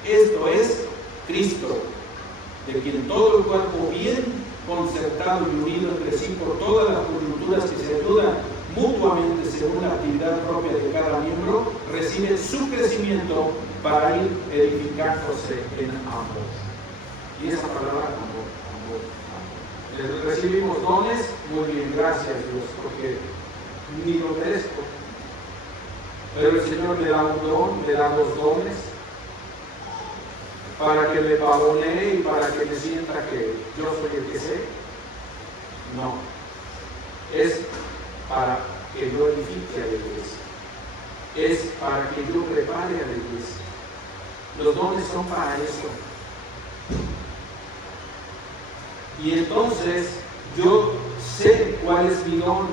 esto es Cristo, de quien todo el cuerpo bien concertado y unido entre sí por todas las coyunturas que se ayudan mutuamente según la actividad propia de cada miembro, recibe su crecimiento para ir edificándose en amor. Y esa palabra amor. Recibimos dones, muy bien, gracias Dios, porque ni lo merezco. Pero el Señor me da un don, me da dos dones, para que me pavonee y para que me sienta que yo soy el que sé. No, es para que yo edifique a la iglesia, es para que yo prepare a la iglesia. Los dones son para eso. Y entonces yo sé cuál es mi don.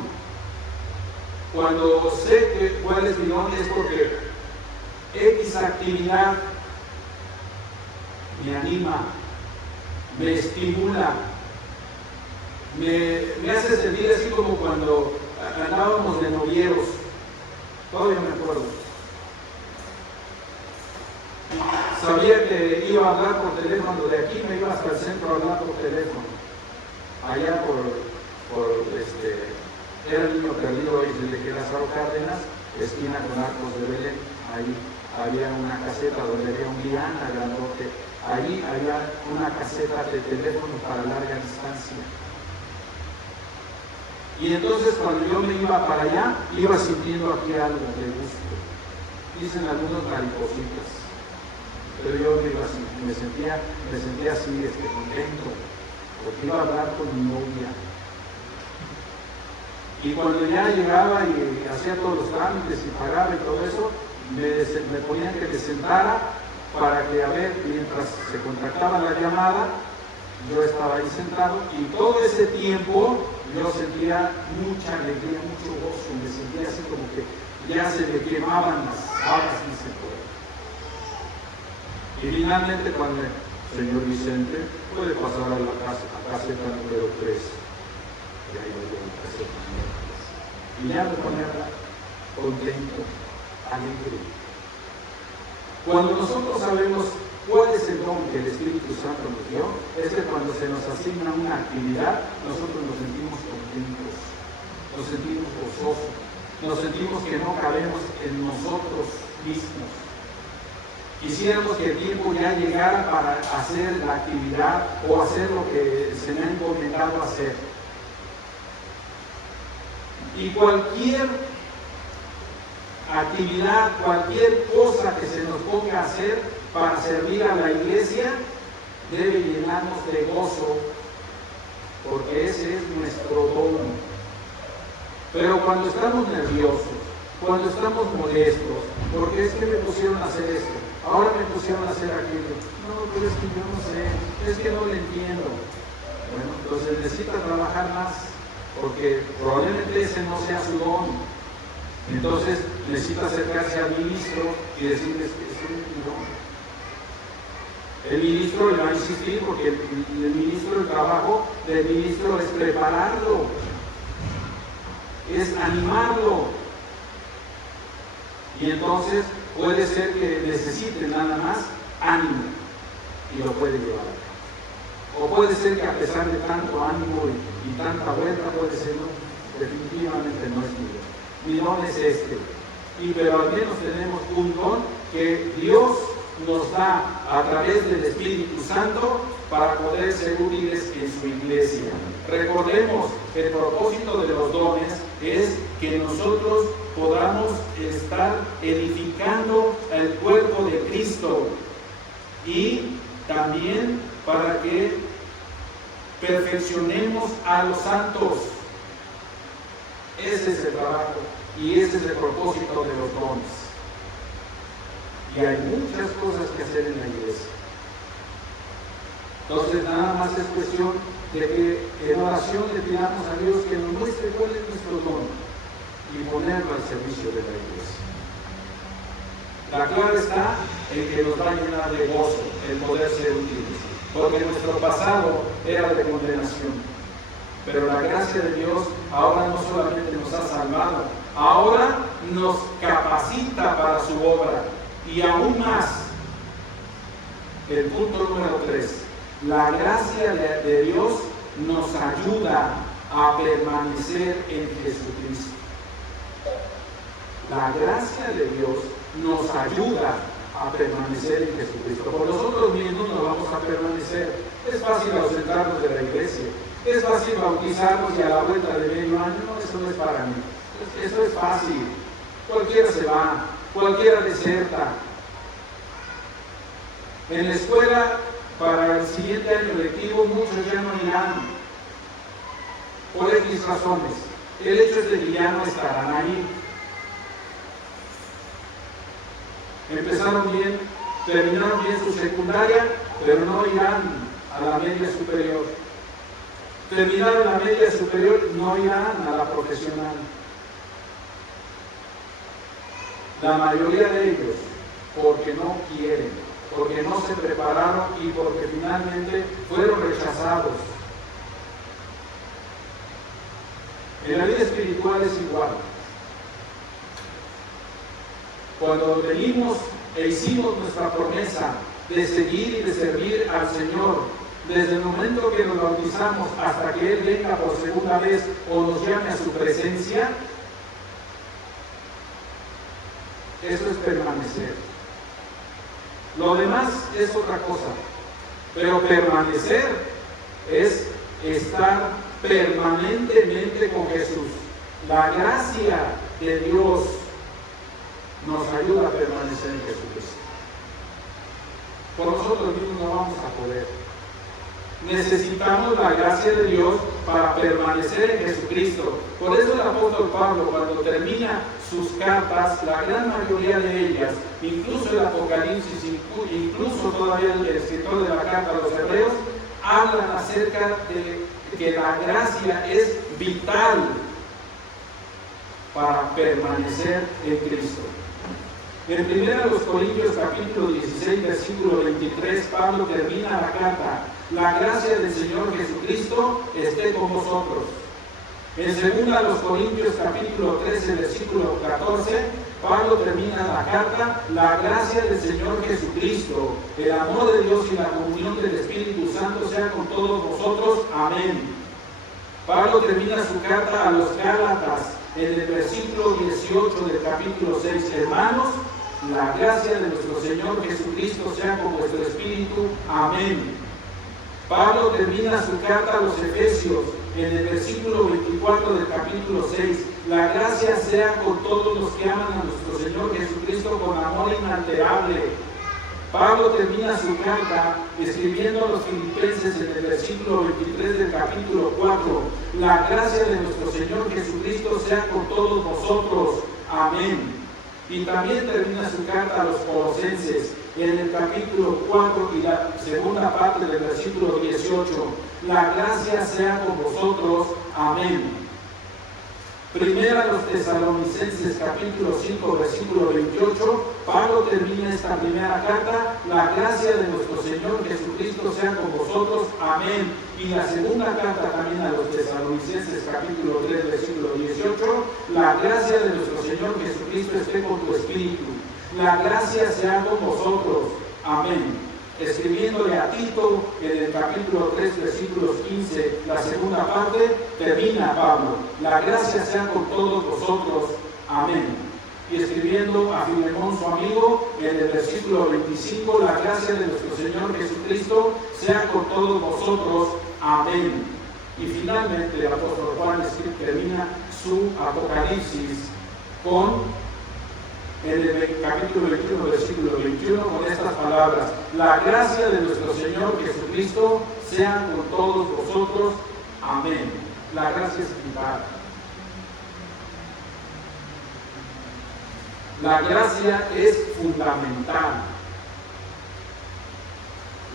Cuando sé cuál es mi don es porque X actividad me anima, me estimula, me hace sentir así como cuando andábamos de novieros. Todavía me acuerdo. Sabía que iba a hablar por teléfono, de aquí me iba hasta el centro a hablar por teléfono. Allá era el niño perdido y de Lázaro Cárdenas, esquina con Arcos de Belén. Ahí había una caseta donde había un liana grandote. Ahí había una caseta de teléfono para larga distancia. Y entonces cuando yo me iba para allá, iba sintiendo aquí algo de gusto. Dicen algunos maripositas. Pero yo me sentía así, contento, porque iba a hablar con mi novia. Y cuando ya llegaba y hacía todos los trámites y pagaba y todo eso, me ponían que me sentara para que, a ver, mientras se contactaba la llamada, yo estaba ahí sentado y todo ese tiempo yo sentía mucha alegría, mucho gozo, me sentía así como que ya se me quemaban las habas, dice por ahí. Y finalmente cuando el señor Vicente puede pasar a la caseta número 3, y ahí voy a la caseta número 3. Y ya me ponía contento, alegre. Cuando nosotros sabemos cuál es el don que el Espíritu Santo nos dio, es que cuando se nos asigna una actividad, nosotros nos sentimos contentos, nos sentimos gozosos, nos sentimos que no cabemos en nosotros mismos. Quisiéramos que el tiempo ya llegara para hacer la actividad o hacer lo que se me ha encomendado hacer. Y cualquier actividad, cualquier cosa que se nos ponga a hacer para servir a la iglesia, debe llenarnos de gozo, porque ese es nuestro don. Pero cuando estamos nerviosos, cuando estamos molestos, porque es que me pusieron a hacer esto, ahora me pusieron a hacer aquello, no, pero es que yo no sé, es que no le entiendo. Bueno, entonces necesita trabajar más, porque probablemente ese no sea su don. Entonces necesita acercarse al ministro y decirles que es un don. El ministro le va a insistir, porque el ministro, el trabajo del ministro es prepararlo, es animarlo. Y entonces puede ser que necesite nada más ánimo y lo puede llevar a cabo. O puede ser que a pesar de tanto ánimo y tanta vuelta, puede ser, no, definitivamente no es mi don. Mi don es este. Pero al menos tenemos un don que Dios nos da a través del Espíritu Santo para poder ser útiles en su iglesia. Recordemos que el propósito de los dones es que nosotros podamos estar edificando el cuerpo de Cristo y también para que perfeccionemos a los santos. Ese es el trabajo y ese es el propósito de los dones. Y hay muchas cosas que hacer en la iglesia. Entonces nada más es cuestión de que en oración le pidamos a Dios que nos muestre cuál es nuestro don y ponerlo al servicio de la iglesia. La clave está en que nos va a llenar de gozo el poder ser útiles, porque nuestro pasado era de condenación, Pero la gracia de Dios ahora no solamente nos ha salvado, ahora nos capacita para su obra. Y aún más, el punto número 3, la gracia de Dios nos ayuda a permanecer en Jesucristo. La gracia de Dios nos ayuda a permanecer en Jesucristo. Por nosotros mismos no vamos a permanecer. Es fácil ausentarnos de la iglesia. Es fácil bautizarnos y a la vuelta de medio año, no, eso no es para mí. Eso es fácil. Cualquiera se va, cualquiera deserta. En la escuela, para el siguiente año lectivo, muchos ya no irán, por X razones. El hecho es de que ya no estarán ahí. Empezaron bien, terminaron bien su secundaria, pero no irán a la media superior. Terminaron la media superior, no irán a la profesional. La mayoría de ellos, porque no quieren, porque no se prepararon y porque finalmente fueron rechazados. En la vida espiritual es igual. Cuando venimos e hicimos nuestra promesa de seguir y de servir al Señor, desde el momento que nos bautizamos hasta que Él venga por segunda vez o nos llame a su presencia, eso es permanecer. Lo demás es otra cosa, pero permanecer es estar permanentemente con Jesús. La gracia de Dios nos ayuda a permanecer en Jesucristo. Por nosotros mismos no vamos a poder. Necesitamos la gracia de Dios para permanecer en Jesucristo. Por eso el apóstol Pablo, cuando termina sus cartas, la gran mayoría de ellas, incluso el Apocalipsis, incluso todavía el escritor de la carta a los Hebreos, hablan acerca de que la gracia es vital para permanecer en Cristo. En 1 Corintios capítulo 16, versículo 23, Pablo termina la carta: la gracia del Señor Jesucristo esté con vosotros. En 2 Corintios capítulo 13, versículo 14, Pablo termina la carta: la gracia del Señor Jesucristo, el amor de Dios y la comunión del Espíritu Santo sea con todos vosotros. Amén. Pablo termina su carta a los Gálatas en el versículo 18 del capítulo 6. Hermanos, la gracia de nuestro Señor Jesucristo sea con vuestro espíritu. Amén. Pablo termina su carta a los Efesios en el versículo 24 del capítulo 6. La gracia sea con todos los que aman a nuestro Señor Jesucristo con amor inalterable. Pablo termina su carta escribiendo a los filipenses en el versículo 23 del capítulo 4. La gracia de nuestro Señor Jesucristo sea con todos vosotros. Amén. Y también termina su carta a los colosenses en el capítulo 4 y la segunda parte del versículo 18. La gracia sea con vosotros. Amén. Primera a los Tesalonicenses capítulo 5 versículo 28, Pablo termina esta primera carta: la gracia de nuestro Señor Jesucristo sea con vosotros. Amén. Y la segunda carta también a los Tesalonicenses capítulo 3 versículo 18: la gracia de nuestro Señor Jesucristo esté con tu espíritu. La gracia sea con vosotros. Amén. Escribiéndole a Tito en el capítulo 3 versículos 15, la segunda parte, termina Pablo: la gracia sea con todos vosotros. Amén. Y escribiendo a Filemón su amigo en el versículo 25: la gracia de nuestro Señor Jesucristo sea con todos vosotros. Amén. Y finalmente el apóstol Juan termina su Apocalipsis en el capítulo 21, versículo 21, con estas palabras: la gracia de nuestro Señor Jesucristo sea con todos vosotros. Amén. La gracia es vital. La gracia es fundamental.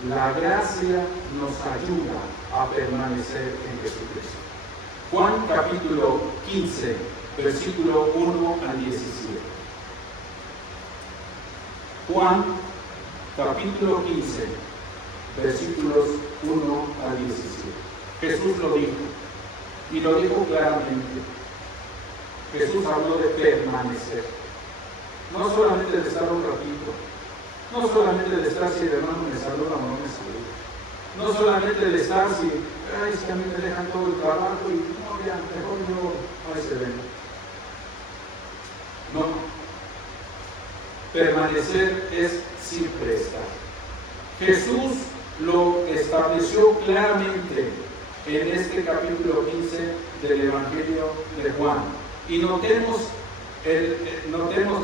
La gracia nos ayuda a permanecer en Jesucristo. Juan capítulo 15, versículo 1 al 17. Juan capítulo 15, versículos 1 al 17. Jesús lo dijo: Y lo dijo claramente. Jesús habló de permanecer. No solamente de estar un ratito. No solamente de estar si el hermano me saluda o no me saluda. No solamente de estar si, es que a mí me dejan todo el trabajo y no, ya, mejor yo ahí se ven. No. Permanecer es siempre estar. Jesús lo estableció claramente en este capítulo 15 del Evangelio de Juan. Y notemos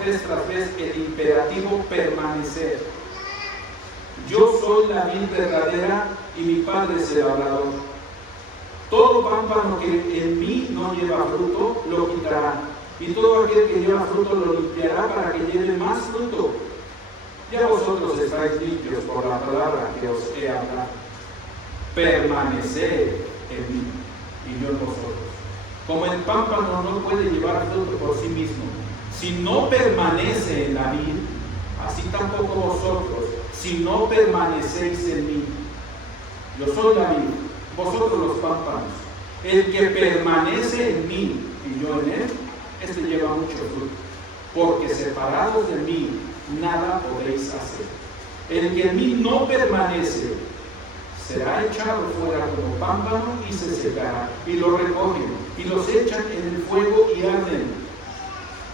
vez tras vez el imperativo permanecer. Yo soy la vid verdadera y mi Padre es el labrador. Todo pámpano que en mí no lleva fruto, lo quitará. Y todo aquel que lleva fruto lo limpiará para que lleve más fruto. Ya vosotros estáis limpios por la palabra que os he hablado. Permaneced en mí y yo en vosotros. Como el pámpano no puede llevar fruto por sí mismo, si no permanece en la vid, así tampoco vosotros, si no permanecéis en mí. Yo soy la vid, vosotros los pámpanos. El que permanece en mí y yo en él, este lleva mucho fruto, porque separados de mí nada podéis hacer. El que en mí no permanece será echado fuera como pámpano y se secará, y lo recogen y los echan en el fuego y arden.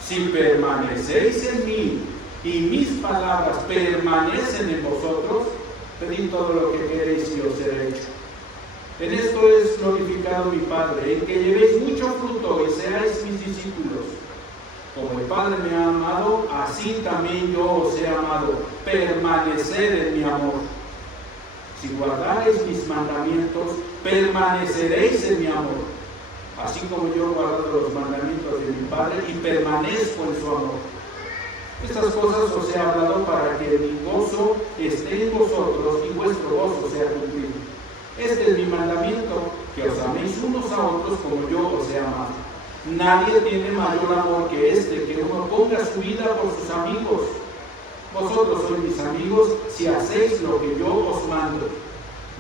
Si permanecéis en mí y mis palabras permanecen en vosotros, pedid todo lo que queréis y os será hecho. En esto es glorificado mi Padre, en que llevéis mucho fruto y seáis mis discípulos. Como el Padre me ha amado, así también yo os he amado. Permaneced en mi amor. Si guardareis mis mandamientos, permaneceréis en mi amor, así como yo guardo los mandamientos de mi Padre y permanezco en su amor. Estas cosas os he hablado para que mi gozo esté en vosotros y vuestro gozo sea cumplido. Este es mi mandamiento, que os améis unos a otros como yo os he amado. Nadie tiene mayor amor que este, que uno ponga su vida por sus amigos. Vosotros sois mis amigos si hacéis lo que yo os mando.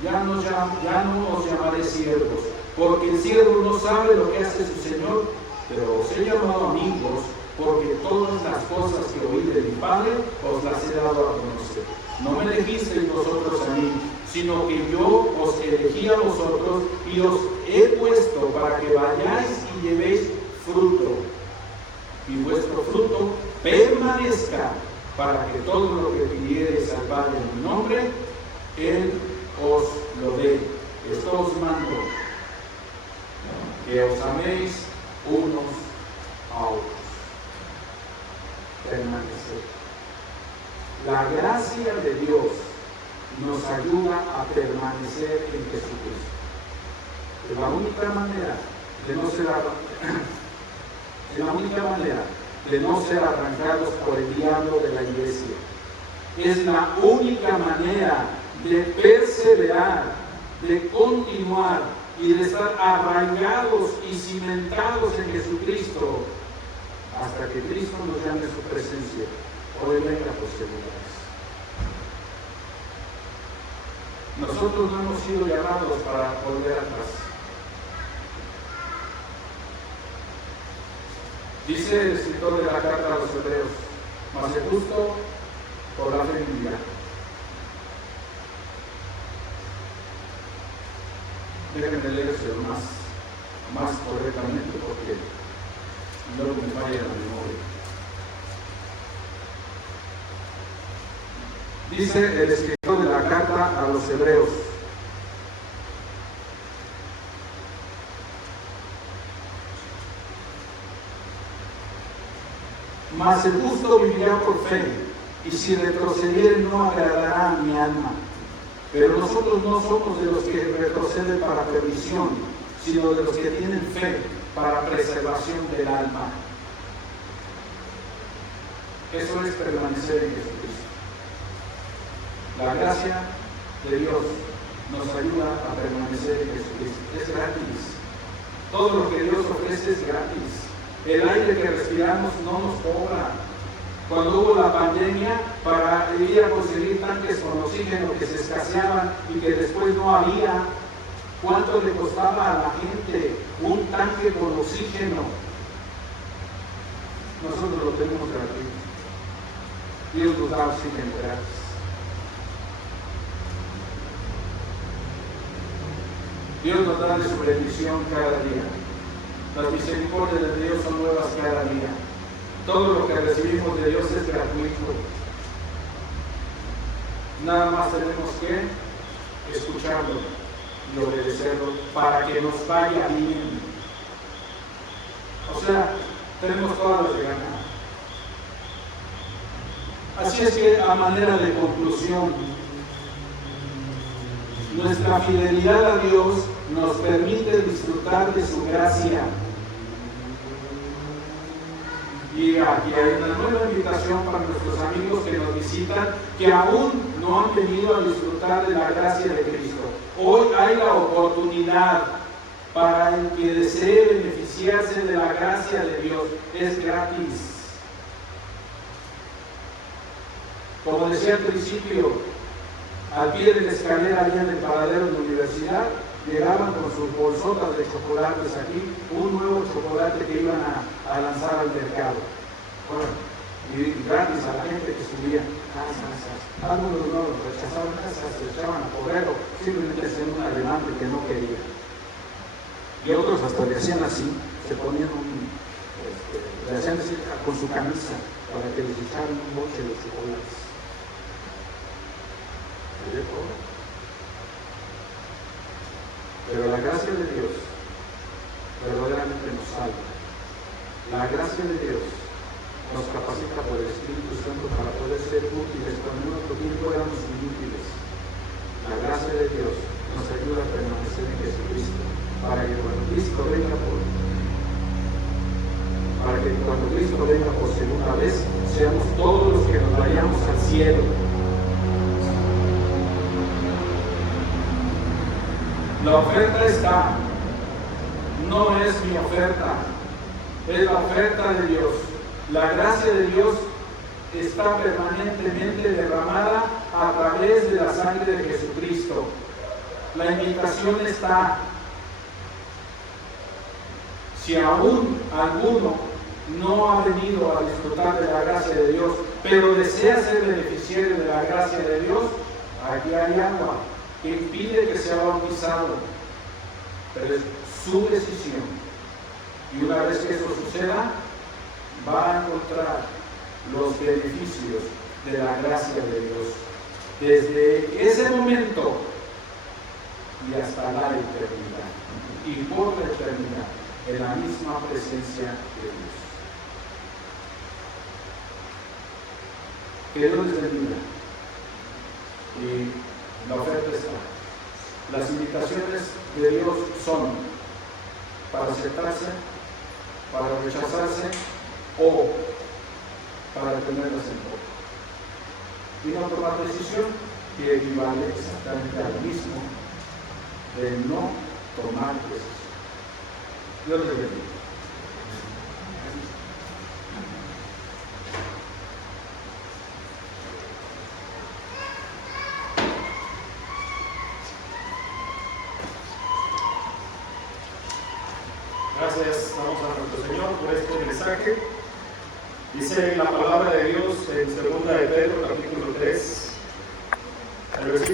Ya no os llamaré siervos, porque el siervo no sabe lo que hace su Señor, pero os he llamado amigos, porque todas las cosas que oí de mi Padre os las he dado a conocer. No me elegisteis vosotros a mí, sino que yo os elegí a vosotros y os he puesto para que vayáis y llevéis fruto, y vuestro fruto permanezca, para que todo lo que pidiereis al Padre en mi nombre, Él os lo dé. Esto os mando, que os améis unos a otros. Permanecer. La gracia de Dios nos ayuda a permanecer en Jesucristo. Es la única manera de no ser arrancados por el diablo de la iglesia. Es la única manera de perseverar, de continuar y de estar arraigados y cimentados en Jesucristo hasta que Cristo nos llame a su presencia. Hoy venga por segunda vez. Nosotros no hemos sido llamados para volver atrás. Dice el escritor de la carta a los Hebreos: mas el justo por la fe vivirá. Déjenme leérselo más correctamente porque luego me falla la memoria. Dice el escritor de la carta a los Hebreos: mas el justo vivirá por fe, y si retrocediere no agradará a mi alma. Pero nosotros no somos de los que retroceden para perdición, sino de los que tienen fe para preservación del alma. Eso es permanecer en Jesucristo. La gracia de Dios nos ayuda a permanecer en Jesucristo. Es gratis. Todo lo que Dios ofrece es gratis. El aire que respiramos no nos cobra. Cuando hubo la pandemia, para ir a conseguir tanques con oxígeno que se escaseaban y que después no había, ¿cuánto le costaba a la gente un tanque con oxígeno. Nosotros lo tenemos gratuito. Dios nos da oxígeno gratis. Dios nos da de su bendición cada día. Las misericordias de Dios son nuevas cada día. Todo lo que recibimos de Dios es gratuito. Nada más tenemos que escucharlo y obedecerlo para que nos vaya bien. O sea, tenemos todas las de ganar. Así es que, a manera de conclusión, nuestra fidelidad a Dios nos permite disfrutar de su gracia. Y aquí hay una nueva invitación para nuestros amigos que nos visitan, que aún no han venido a disfrutar de la gracia de Cristo. Hoy hay la oportunidad para el que desee beneficiarse de la gracia de Dios. Es gratis. Como decía al principio, al pie de la escalera había en el paradero de la universidad, llegaban con sus bolsotas de chocolates aquí, un nuevo chocolate que iban a lanzar al mercado. Bueno, y gratis a la gente que subía. Algunos no los rechazaban, se echaban a correr, simplemente hacían un adelante que no quería. Y otros hasta le hacían así, se ponían le hacían así con su camisa para que les echaran un boche de chocolates. Pero la gracia de Dios verdaderamente nos salva. La gracia de Dios nos capacita por el Espíritu Santo para poder ser útiles cuando en otro tiempo éramos inútiles. La gracia de Dios nos ayuda a permanecer en Jesucristo para que cuando Cristo venga por segunda vez, seamos todos los que nos vayamos al cielo. La oferta está, no es mi oferta, es la oferta de Dios. La gracia de Dios está permanentemente derramada a través de la sangre de Jesucristo. La invitación está. Si aún alguno no ha venido a disfrutar de la gracia de Dios, pero desea ser beneficiario de la gracia de Dios, aquí hay agua que impide que sea bautizado, pero es su decisión. Y una vez que eso suceda, va a encontrar los beneficios de la gracia de Dios desde ese momento y hasta la eternidad, y por la eternidad, en la misma presencia de Dios. Que Dios les bendiga. Y la oferta está. Las invitaciones de Dios son para aceptarse, para rechazarse o para tenerlas en poco. Y no tomar decisión que equivale exactamente al mismo de no tomar decisión. Dios les bendiga. Gracias, damos a nuestro Señor por este mensaje. Dice la palabra de Dios en 2 de Pedro, capítulo 3, el versículo